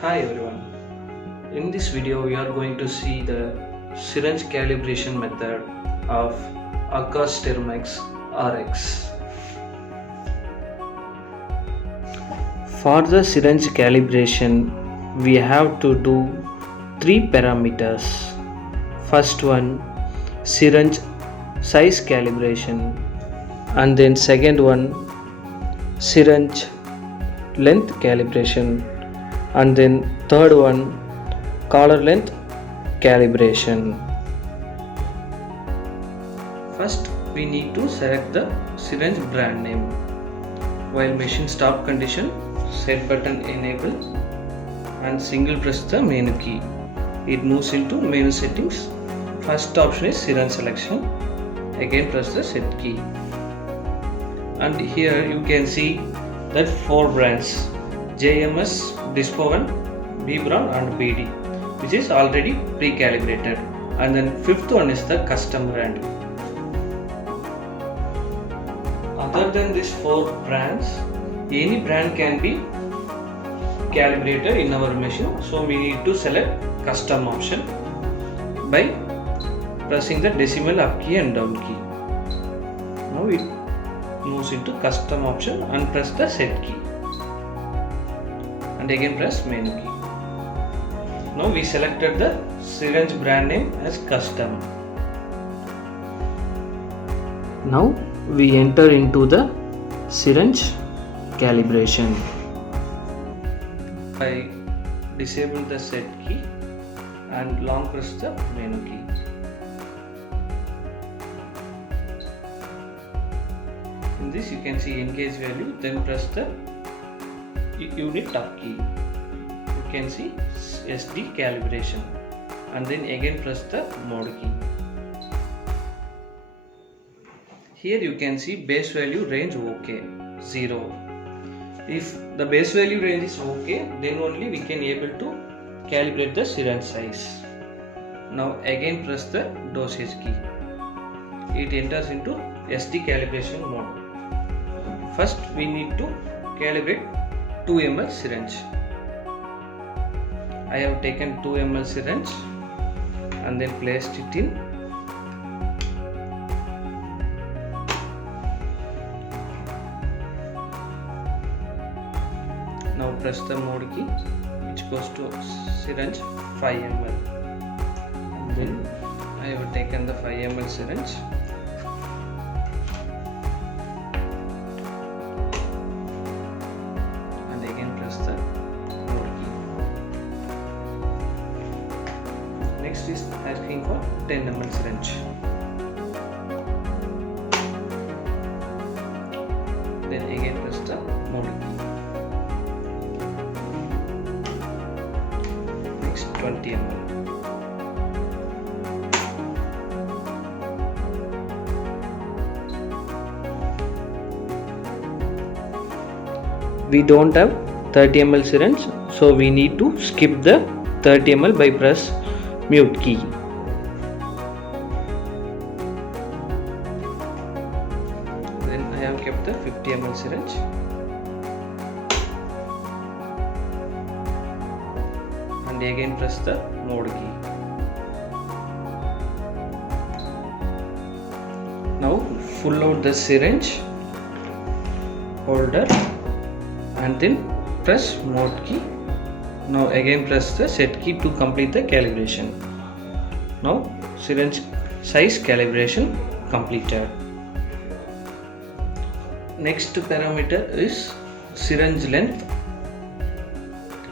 Hi everyone. In this video we are going to see the syringe calibration method of Akas Stirmax RX. For the syringe calibration we have to do three parameters. First one, syringe size calibration, and then second one, syringe length calibration, and then third one, collar length calibration. First we need to select the syringe brand name. While machine stop condition, set button enable and single press the menu key. It moves into menu settings. First option is syringe selection. Again press the set key. And here you can see that 4 brands: JMS, Dispovan, B-Braun and BD, which is already pre-calibrated. And then fifth one is the custom brand. Other than these 4 brands, any brand can be calibrated in our machine, so we need to select custom option by pressing the decimal up key and down key. Now it moves into custom option and press the set key and again press menu key. Now we selected the syringe brand name as custom. Now we enter into the syringe calibration. I disable the set key and long press the menu key. In this you can see engage value, then press the unit up key. You can see SD calibration and then again press the mode key. Here you can see base value range OK, 0. If the base value range is OK, then only we can able to calibrate the syringe size. Now again press the dosage key. It enters into SD calibration mode. First we need to calibrate 2 ml syringe. I have taken 2 ml syringe and then placed it in. Now press the mode key, which goes to syringe 5 ml. And then I have taken the 5 ml syringe. And again press the mode key. Next is asking for 10 ml syringe. Then again press the mode key. 20 ml. We don't have 30 ml syringe, so we need to skip the 30 ml by press mute key. Then I have kept the 50 ml syringe. And again press the mode key. Now pull out the syringe holder and then press mode key. Now again press the set key to complete the calibration. Now syringe size calibration completed. Next parameter is syringe length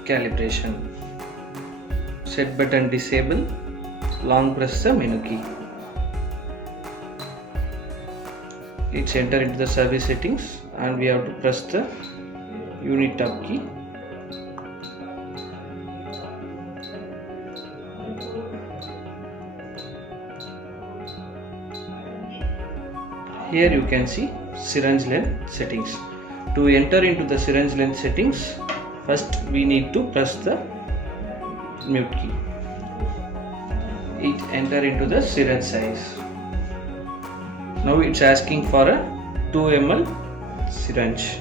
calibration. Set button disable, long press the menu key. It's enter into the service settings and we have to press the unit tab key. Here you can see syringe length settings. To enter into the syringe length settings, first we need to press the mute key. It enter into the syringe size. Now it's asking for a 2 ml syringe.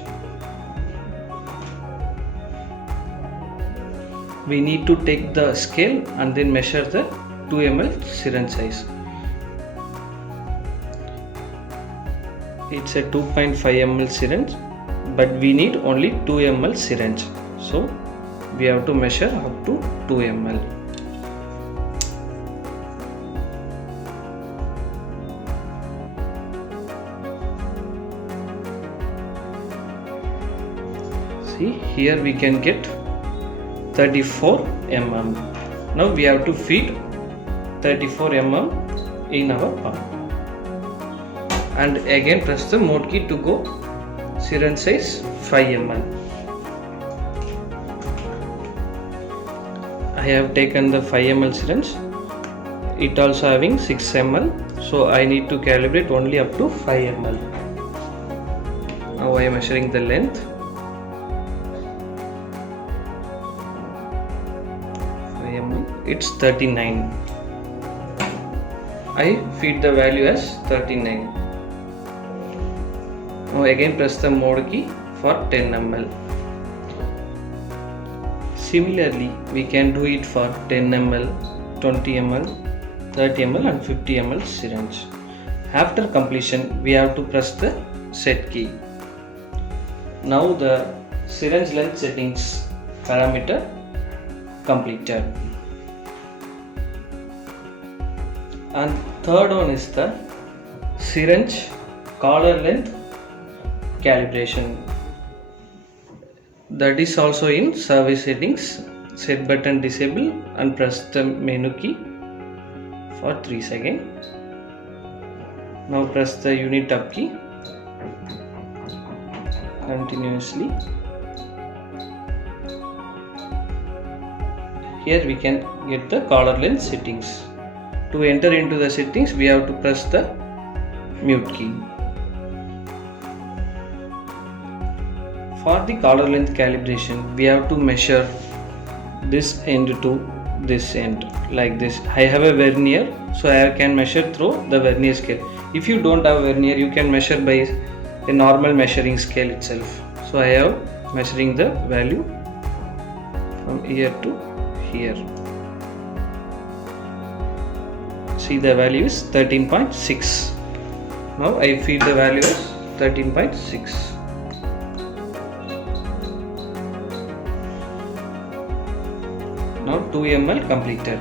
we need to take the scale and then measure the 2 ml syringe size. It's a 2.5 ml syringe, but we need only 2 ml syringe, so we have to measure up to 2 ml. See, here we can get 34 mm. Now we have to feed 34 mm in our pump, and again press the mode key to go syringe size 5 ml. I have taken the 5 ml syringe. It also having 6 ml, so I need to calibrate only up to 5 ml. Now I am measuring the length. It's 39. I feed the value as 39. Now again press the mode key for 10 ml. Similarly, we can do it for 10 ml, 20 ml, 30 ml and 50 ml syringe. After completion, we have to press the set key. Now the syringe length settings parameter completed. And third one is the syringe collar length calibration. That is also in service settings. Set button disable and press the menu key for 3 seconds. Now press the unit up key continuously. Here we can get the collar length settings. To enter into the settings, we have to press the mute key. For the collar length calibration, we have to measure this end to this end like this. I have a vernier, so I can measure through the vernier scale. If you don't have vernier, you can measure by a normal measuring scale itself. So I have measuring the value from here to here. See, the value is 13.6. Now I feed the value as 13.6. Now 2 ml completed,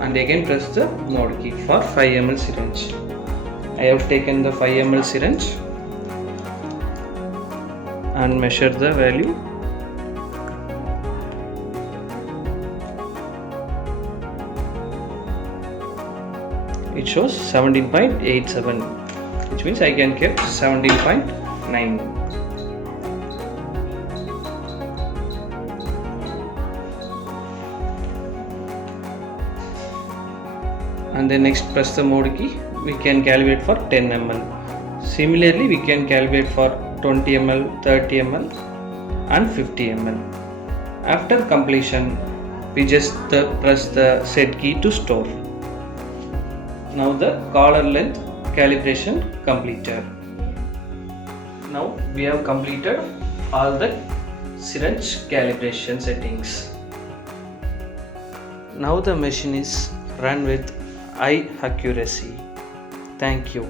and again press the mode key for 5 ml syringe. I have taken the 5 ml syringe and measure the value. It shows 17.87, which means I can get 17.9. And then next press the mode key. We can calibrate for 10 ml. Similarly, we can calibrate for 20 ml, 30 ml and 50 ml. After completion, we just press the set key to store. Now the collar length calibration completed. Now we have completed all the syringe calibration settings. Now the machine is run with high accuracy. Thank you.